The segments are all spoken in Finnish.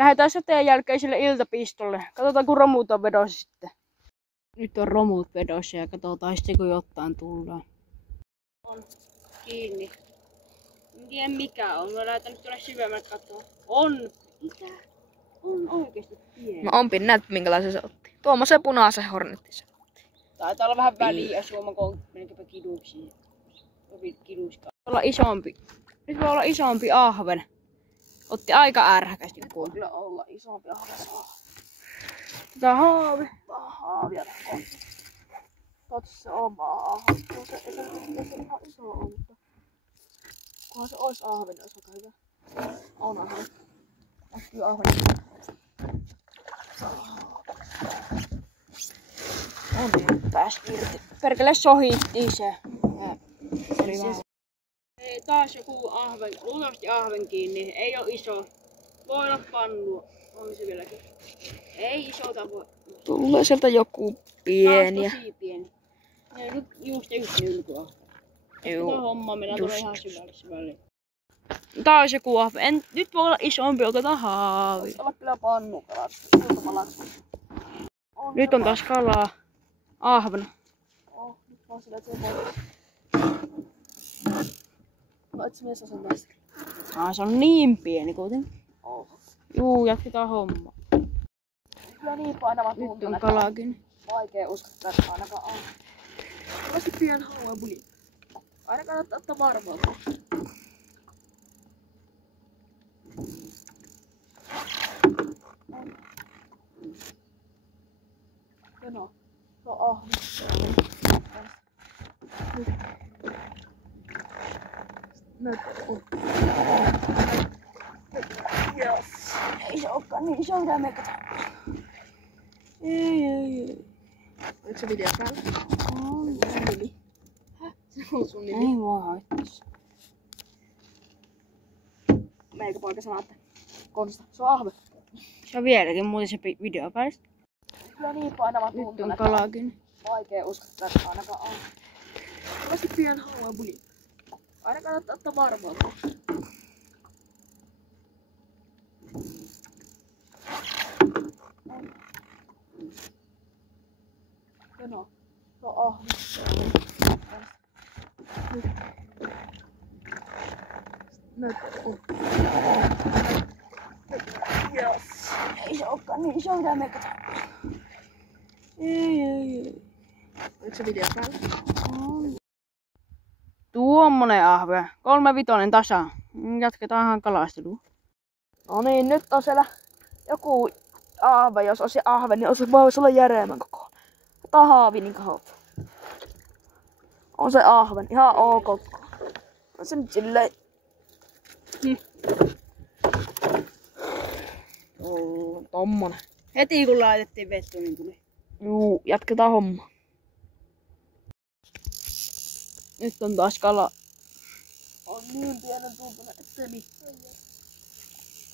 Lähdetään sateen jälkeiselle iltapistolle. Katsotaan kun romut on vedossa sitten. Nyt on romut vedossa ja katsotaan sitten kun jotain tullaan. On kiinni. En tiedä mikä on. Mä lähdetään nyt tuonne syvemmälle katsoa. On mitä? On oikeesti pieni. No onpin, näet minkälaisen se otti. Tuommoisen punaisen hornetin se otti. Taitaa olla vähän väliä Suomen kun melkeinpä kiduksiin. Olla isompi. Nyt voi olla isompi ahven. Otti aika ärhäkästi kuun. Kyllä olla isompi ahven. Tää haavi. Haavia on. Katso se oma ahven. Se ihan iso on, mutta kunhan se ois ahven, niin ois aika hyvä. On ahven. Näkyy ahven. On niin, pääs irti. Perkele sohittiin se. Se oli vähän. Taas joku ahven, luultavasti ahven kiinni. Ei oo iso. Voi olla pannu. On se vieläkin. Ei isota voi. Tulee sieltä joku pieni. Taas tosi pieni. Just nylkyä. Tämä homma meillä tulee ihan syvälle. Taas joku ahven. Nyt voi olla isompi, otetaan haavi. Voisi olla kyllä pannukalaksi. Nyt on taas kalaa. Ahven. Nyt vaan sillä, että se voi. No et sä mies osaa tästä. Se on niin pieni kuitenkin. Juu, jatketaan homma. Kyllä niin painavat Nyt tuntuu, on kalakin. vaikea uskottaa, että ainakaan on. Tällaista pien haluaa buli. Aina kannattaa ottaa varmaa. Jano. No ahmi. Yes. Ei se olekaan niin iso, mitä me katsotaan. Ei. Oliko se video päällä? On. Se nimi. Häh? Se on sun nimi. Ei mua haittais. Meikä poika sanoo, että Konsta, se on ahve. Se on vieläkin muuten se video päästä. Kyllä niin painavat Nyt tuntuu, on että kalakin. vaikea uskottaa, että ainakaan on. Tällaista pien haluaa buli. Aina kannattaa ottaa varmaa. Jano. No ahve. Yes. Ei se olekaan niin iso, mitä me katsotaan. Ei. Oliko se video päällä? On. Tuommoinen ahve. 3-5 tasa. Jatketaanhan kalastelua. No niin, nyt on siellä joku ahve. Jos olisi ahve, niin voisi olla järemmän koko. Ota haavi niin kauan. On se ahven. Ihan ok. On se nyt silleen. Tommonen. Heti kun laitettiin vettä, niin tuli. Juu, jatketaan homma. Nyt on taas kala. On niin pienen tuntunen, ettei mitään.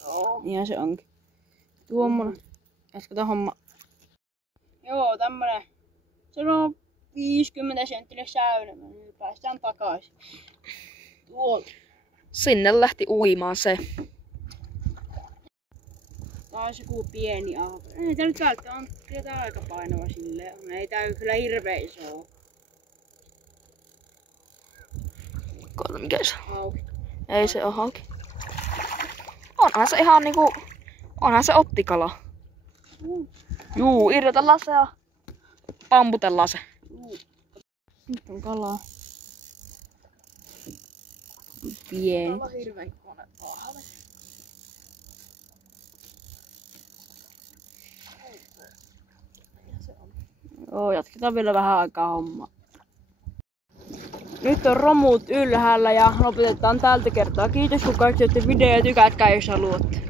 Joo. Ihan se onkin. Tuommoinen. Jatketaan homma. Joo, tämmönen. Se on 50 senttinen säynä. Nyt päästään takaisin. Tuolta. Sinne lähti uimaan se. Taas joku pieni ahve. Ei tää nyt välttämättä on tietää aika painava silleen. Ei tää kyllä hirveä iso oo. Kato mikä se on. Hauki. Ei se oo hauki. Onhan se ihan niinku. Onhan se ottikala. Juu, irrotellaan se ja pamputellaan se. Nyt on kalaa. Pieni. Täällä on hirveän kokoinen ahve. Joo, jatketaan vielä vähän aikaa hommaa. Nyt on romut ylhäällä ja lopetetaan tältä kertaa. Kiitos kun katsoitte videoa ja tykätkää jos haluatte.